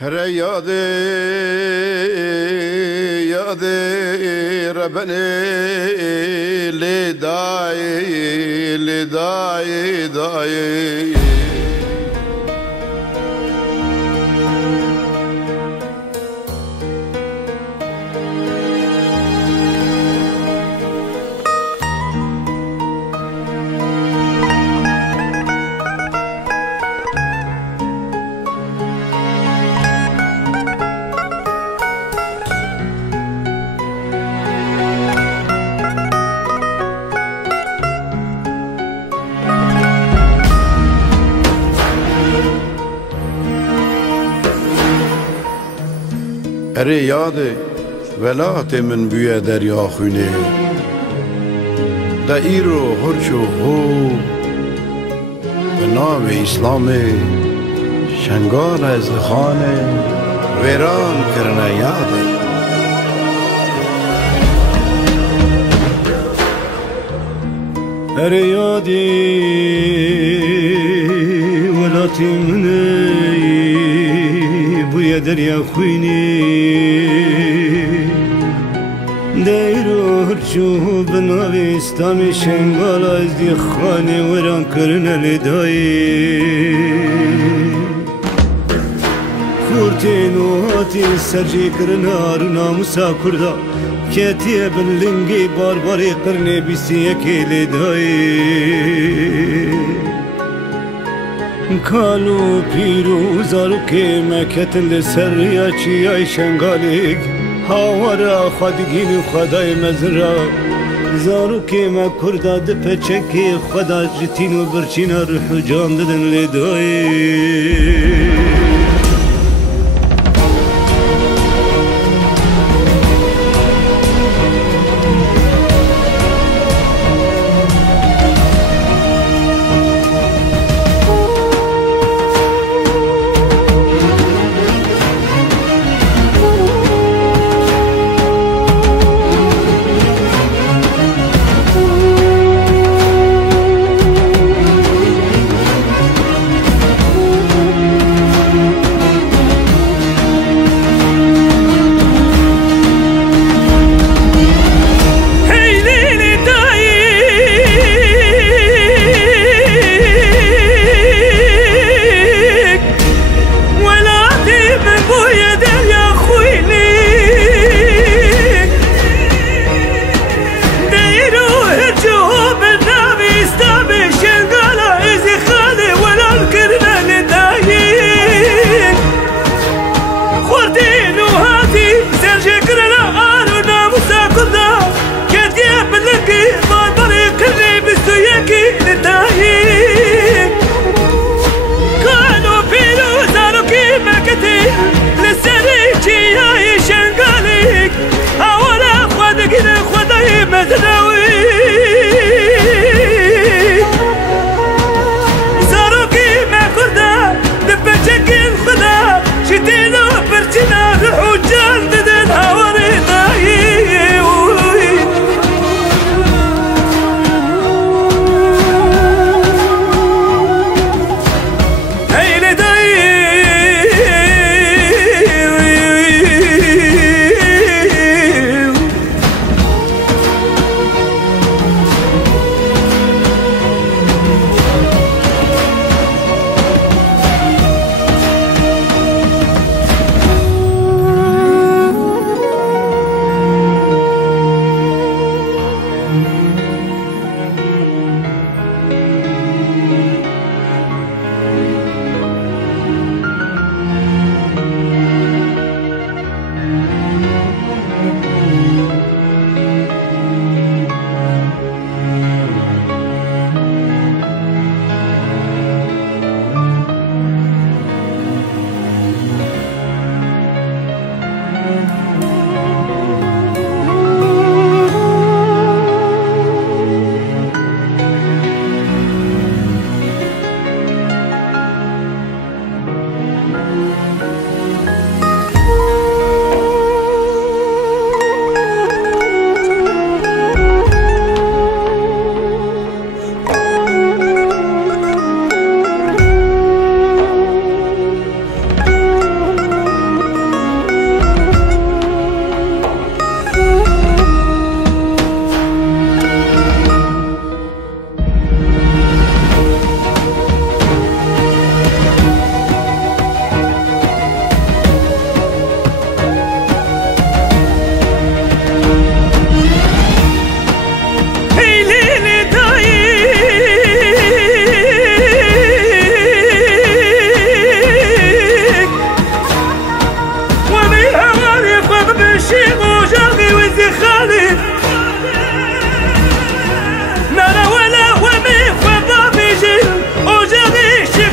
هر یاد ربني لداي هر یاد ولات من بوی دریا خونه دا ایرو هرچو هو به نام اسلام شنگال از خانه ویران کرنه یاده هر یادی ولات من بوی دریا خوینی دیرو هرچو بناوی استامی شنگال از دی خانه وران کرن لدایی خورتین و هاتی سرجی کرن آرونا موسا کردا کتیه بن لنگی بارباری قرنه بیسی یکی لدایی کالو پیرو زارو که مکتن لسر یا چیای شنگالیگ هاورا خودگین خدای مزرا زارو که ما کردا دپچه که خدا جتین و برچین روح جان ددن لدایی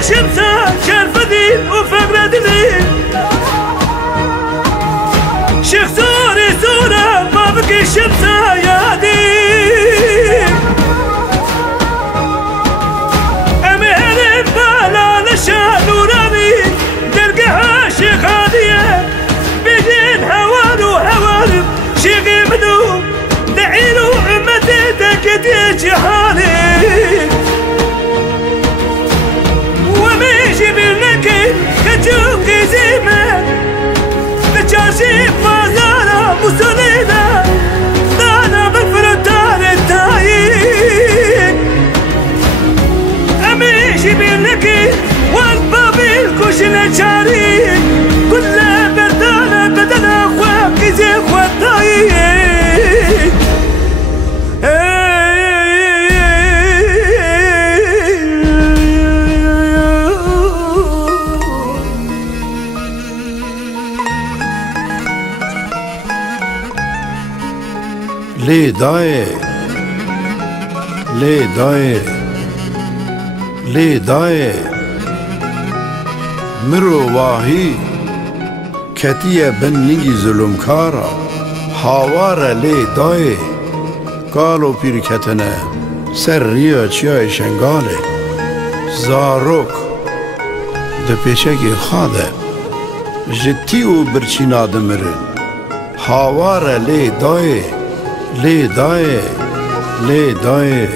شمسة شرف دين وفقر دين شيخ سوري سورة ما بقي شمسة يا دين أمير بلا لشان وراني تلقاها شيخ هادية بدين هوان وهوان شيخ منو دعيلو أمتي تكتي جهالي وميشي بالنكي كتوكي زيمة بتشاشي فازانا مسولينا دانا بالفرطان التايين أميشي بالنكي والبابي الكوش الأجارين كل بردانا بدنا أخواك زي خواتايين لي داي لي داي لي داي مرو واهي كتية بنيجي ظلم كارا هاوار لي داي قالوا بيركتنا سرية چياي شنگاله زاروك ده پیشکی خاده جتیو برچینا دمرن هاوار لي داي لي داي لي داي